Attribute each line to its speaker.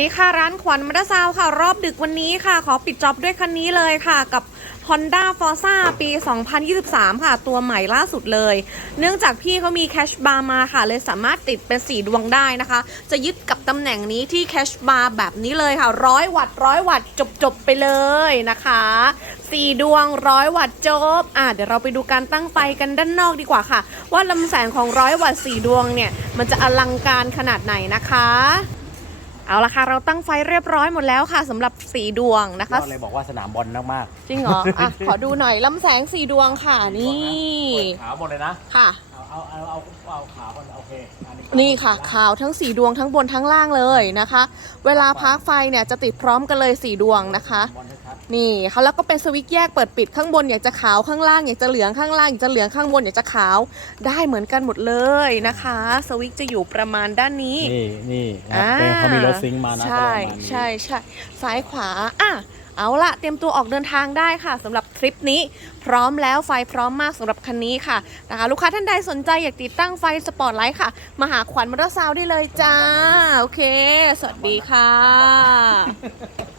Speaker 1: ดีค่ะร้านขวัญมอเตอร์ซาวค่ะ รอบดึกวันนี้ค่ะ ขอปิดจ็อบด้วยคันนี้เลยค่ะ กับ Honda Forza ปี 2023 ค่ะ ตัวใหม่ล่าสุดเลย เนื่องจากพี่เขามีแคชบาร์มาค่ะ เลยสามารถติดเป็นสีดวงได้นะคะ จะยึดกับตำแหน่งนี้ที่แคชบาร์แบบนี้เลยค่ะร้อยวัตต์ร้อยวัตต์จบจบไปเลยนะคะสี่ดวงร้อยวัตต์จบอะเดี๋ยวเราไปดูการตั้งไฟกันด้านนอกดีกว่าค่ะ ว่าลำแสงของร้อยวัตต์สี่ดวงเนี่ย มันจะอลังการขนาดไหนนะคะ เอาละค่ะ เราตั้งไฟเรียบร้อยหมดแล้วค่ะสำหรับสีดวงนะคะ
Speaker 2: ก็เลยบอกว่าสนามบอลมาก
Speaker 1: จริงเหรออะ ขอดูหน่อยลำแสงสีดวงค่ะ
Speaker 2: ๆ
Speaker 1: นี่
Speaker 2: เปิดขาวหมดเลยนะ
Speaker 1: ค่ะ
Speaker 2: เอาเอาเอาเอาเอาขาวก่อนโอเคอั
Speaker 1: นี่ค่ะขาวทั้งสีดวงทั้งบนทั้งล่างเลยนะคะ เวลาพักไฟเนี่ยจะติดพร้อมกันเลยสีดวงนะคะ
Speaker 2: บอลชัด
Speaker 1: นี่เขาแล้วก็เป็นสวิตช์แยกเปิดปิดข้างบนอยากจะขาวข้างล่างอยากจะเหลืองข้างล่างอยากจะเหลืองข้างบนอยากจะขาวได้เหมือนกันหมดเลยนะคะ สวิตช์จะอยู่ประมาณด้านนี้
Speaker 2: ๆนี่นี่นะ
Speaker 1: อ่า
Speaker 2: เป็นเขามีรถซิงค์มานะ
Speaker 1: ใช่
Speaker 2: ก็เลยประมาณนี้
Speaker 1: ใช่ใช่ซ้ายขวาอะเอาละเตรียมตัวออกเดินทางได้ค่ะสำหรับทริปนี้ พร้อมแล้วไฟพร้อมมากสำหรับคันนี้ค่ะนะคะ ลูกค้าท่านใดสนใจอยากติดตั้งไฟสปอตไลท์ค่ะ มาหาขวัญมอเตอร์ซาวน์ได้เลยจ้า โอเค สวัสดีค่ะ